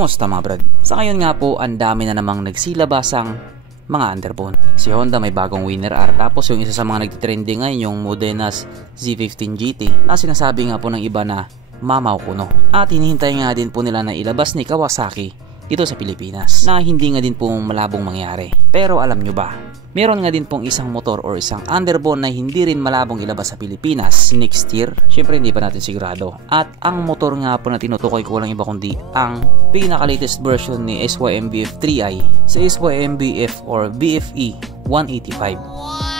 Kumusta mga brad? Sa ngayon nga po, ang dami na namang nagsilabasang mga underbone. Si Honda may bagong Winner R, tapos yung isa sa mga nagtitrending ngayon yung Modenas Z15 GT na sinasabi nga po ng iba na mamaw kuno. At hinihintay nga din po nila na ilabas ni Kawasaki dito sa Pilipinas na hindi nga din po malabong mangyari. Pero alam nyo ba, meron nga din pong isang motor or isang underbone na hindi rin malabong ilabas sa Pilipinas next year. Syempre hindi pa natin sigurado. At ang motor nga po na tinutukoy ko walang iba kundi ang pinaka-latest version ni SYM-BF 3i sa SYM-BF or BFE 185.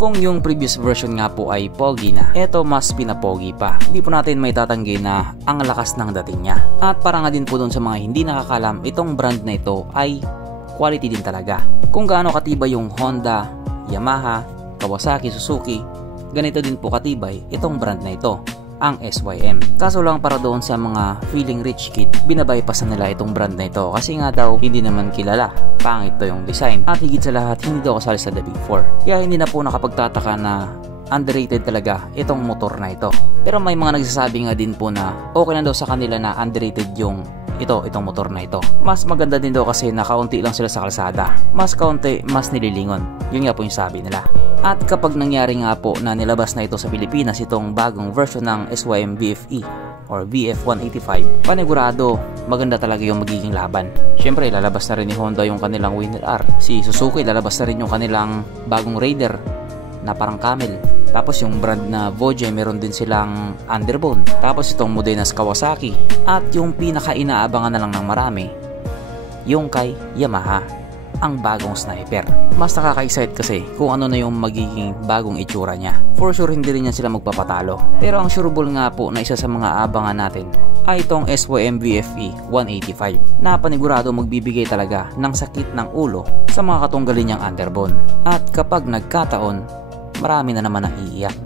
Kung yung previous version nga po ay pogi na, eto mas pinapogi pa. Hindi po natin may tatanggi na ang lakas ng dating niya. At para nga din po doon sa mga hindi nakakalam, itong brand na ito ay quality din talaga. Kung gaano katibay yung Honda, Yamaha, Kawasaki, Suzuki, ganito din po katibay itong brand na ito, ang SYM. Kaso lang para doon sa mga feeling rich kid, binabypassan nila itong brand na ito kasi nga daw hindi naman kilala. Pangit to yung design. At higit sa lahat, hindi daw kasali sa The Big Four. Kaya hindi na po nakapagtataka na underrated talaga itong motor na ito. Pero may mga nagsasabi nga din po na okay na daw sa kanila na underrated itong motor na ito. Mas maganda din daw kasi na kaunti lang sila sa kalsada. Mas kaunti, mas nililingon. Yun nga po yung sabi nila. At kapag nangyari nga po na nilabas na ito sa Pilipinas, itong bagong version ng SYM BFE or BF 185, panigurado maganda talaga yung magiging laban. Syempre lalabas na rin ni Honda yung kanilang Winner R. Si Suzuki lalabas na rin yung kanilang bagong Raider na parang camel. Tapos yung brand na Voje meron din silang underbone. Tapos itong Modenas Kawasaki. At yung pinaka-inaabangan na lang ng marami, yung kay Yamaha, ang bagong Sniper. Mas nakaka-excite kasi kung ano na yung magiging bagong itsura niya. For sure hindi rin yan sila magpapatalo. Pero ang sureball nga po na isa sa mga abangan natin ay itong SYM BFE 185 na panigurado magbibigay talaga ng sakit ng ulo sa mga katunggalin niyang underbone. At kapag nagkataon, marami na naman ang iiyak.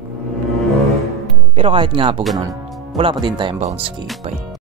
Pero kahit nga po ganun, wala pa din tayong bounce cave pa eh.